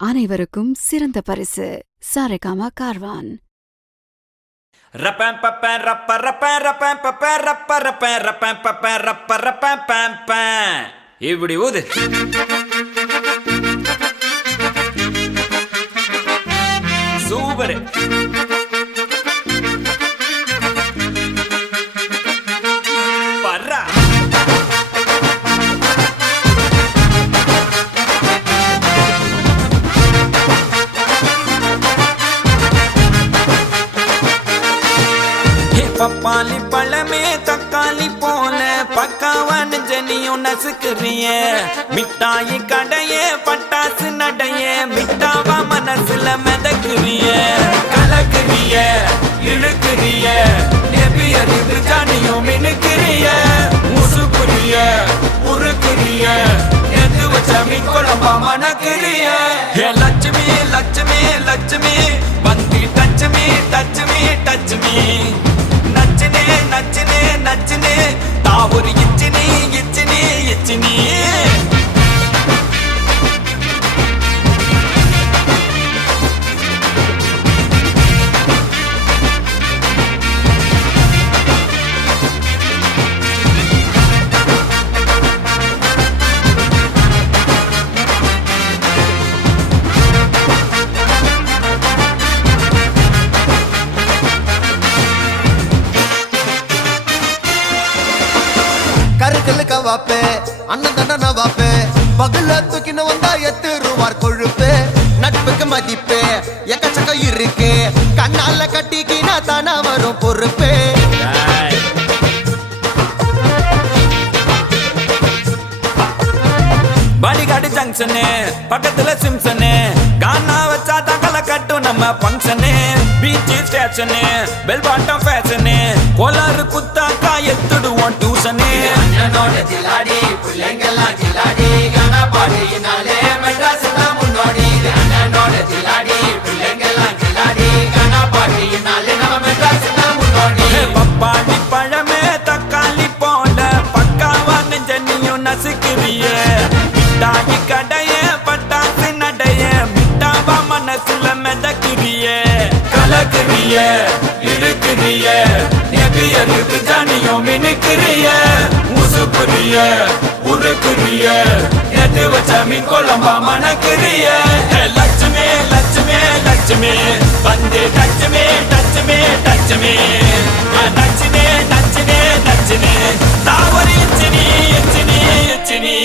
அனைவருக்கும் சிறந்த பரிசு சாரேகாமா கார்வான். இப்படி ஊது. சூப்பர். பர்ரா பப்பாளி பழமே தக்காளி போல பக்காவான ஜனியும் நசுக்குறிய மிட்டாயி கடையே பட்டாசு நடைய மிட்டாவா மனசுல மிதக்குறிய கலக்குறிய இழுக்குறிய நெபியறிவு ஜானியும் மினுக்குறிய முசுக்குறிய உருக்குறிய எது வச்சமி குழம்பா மணக்குறிய லட்சுமி லட்சுமி லட்சுமி வந்து டச்சுமி டச்சுமி டச்சுமி நச்சினே நச்சினே நச்சினே தாவூர் இச்சினி இச்சினி இச்சினி வாப்பே அண்ணன் தண்டன வாப்பே பகல தூக்கின வந்தா எத்துருவார் கொழுப்பு நட்புக்கு மதிப்பு எக்கச்சக்க இருக்கு கண்ணால கட்டிக்கினா தானா வரும் பொறுப்பு பாடிகாடு ஜங்ஷனு பக்கத்துல சிம்சனு கானா வச்சா தகல கட்டும் நம்ம பங்கனு beach station bell bottom fashion கோலாறு குத்தாக்கா எத்துடுவோம் டியூஷனு அண்ணனோட ஜிலாடி பிள்ளைங்கெல்லாம் ஜிலாடி கானா பாடினாலே மெட்ராஸ் தான் முன்னோடி அண்ணனோட ஜிலாடி பிள்ளைங்கெல்லாம் ஜிலாடி கானா பாடினாலே நம்ம மெட்ராஸ் தான் முன்னோடி பப்பாளி பழமே தக்காளி போல பக்காவா நெஞ்சனியும் நசுக்குறிய மிட்டாயி கடைய பட்டாசு நடைய மிட்டாவா மனசுல மிதக்குறிய கலக்குறிய இழுக்குறிய நெபியறிவு ஜானியும் மினுக்குறிய முசுக்குறிய உருக்குறிய எது வச்சமி குழம்பா மணக்குறிய லட்சுமி லட்சுமி லட்சுமி வந்து டச்சுமி டச்சுமி டச்சுமி நச்சினே நச்சினே நச்சினே தாவரி இச்சினி இச்சினி இச்சினி